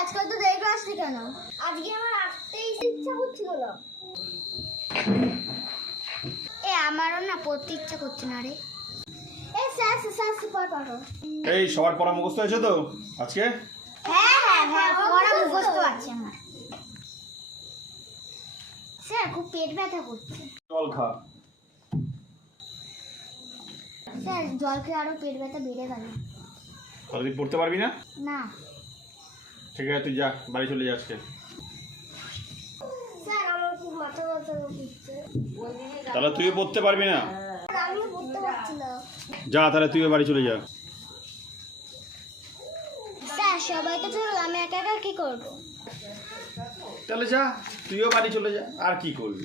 আজকাল তো দেরি করে আসলি কেন? আজকে আমার আসতে ইচ্ছা করছিল না। আমারও না পড়তে ইচ্ছা করছে না রে। স্যার পড়ো। এই সবার পড়া মুখস্থ হয়েছে তো আজকে? হ্যাঁ পড়া মুখস্থ আছে আমার। স্যার খুব পেট ব্যথা করছে। জল খা। স্যার জল খেয়ে আরো পেট ব্যথা বেড়ে গেল। তাহলে তুই পড়তে পারবি না? না ঠিক আছে তুই যা, বাড়ি চলে যা আজকে। স্যার আমার খুব মাথা ব্যথা করছে। তাহলে তুইও পড়তে পারবি না? আমি পড়তে পারছি না। যা তাহলে তুইও বাড়ি চলে যা। স্যার সবাই তো চলো, আমি একা একা কি করবো? তাহলে যা, তুইও বাড়ি চলে যা, আর কি করবি?